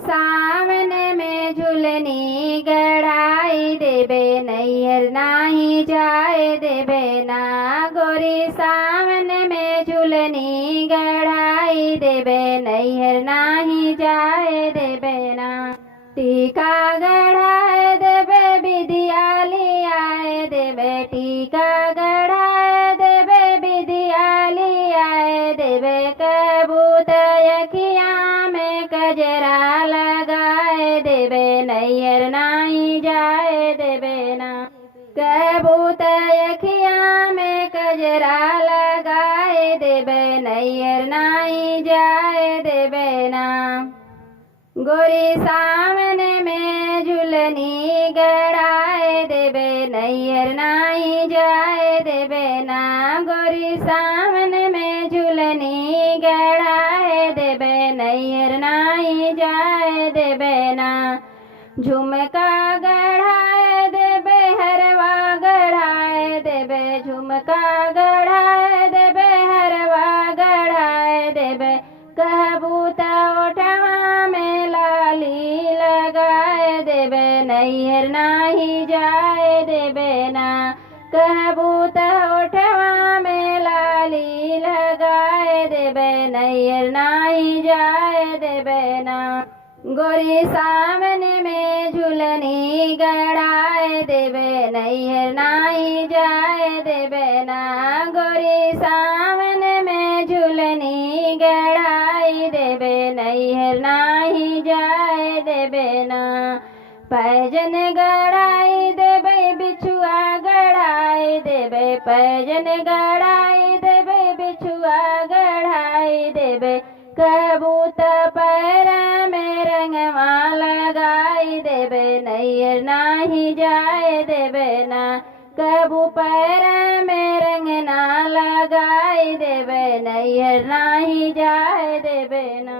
सावन में झुलनी गड़ाई देबे नैहर नाही जाए देबे ना। गोरी सावन में झुलनी गड़ाई देबे नैहर नाही जाए देबे ना। टीका गढ़ाए देबे विधिया लियाए देबे टीका गढ़ाए देबे विधिया लियाए देबे। कबूत अखिया में कजरा लगाए देबे नैहर नाही जाए देबे ना। कबूत अखिया में कजरा लगाए देबे नैहर नाही जाए देबे ना। गोरी सावन में झुलनी गड़ाए देबे नैहर नाही जाए देबे ना। गोरी सावन में झुलनी गड़ाए देबे नैहर नाही जाए देबे ना। झुमका गढ़ाए देबे हरवा गढ़ाए देबे झुमका गढ़ाए देबे हरवा गढ़ाए देबे। कबूत ओठवा में लाली लगाए देबे नैहर नाही जाए देबे ना। कबूत ओठवा में लाली लगाए देबे नैहर नाही जाए देबे ना। गोरी सावन में झुलनी गड़ाए देबे नैहर नाही जाए देबे ना। गोरी सावन में झुलनी गड़ाई देबे नैहर नाही जाए देबे ना। पैजन गड़ाई देबे बिछुआ गड़ाई देबे पैजन गड़ाई देबे बिछुआ गड़ाई देबे। कबूत पैर में रंगवा लगाई देबे नैहर नाही जाए देबे ना। कबू पैर में रंग ना लगाई देबे नैहर नाही जाए देबे ना।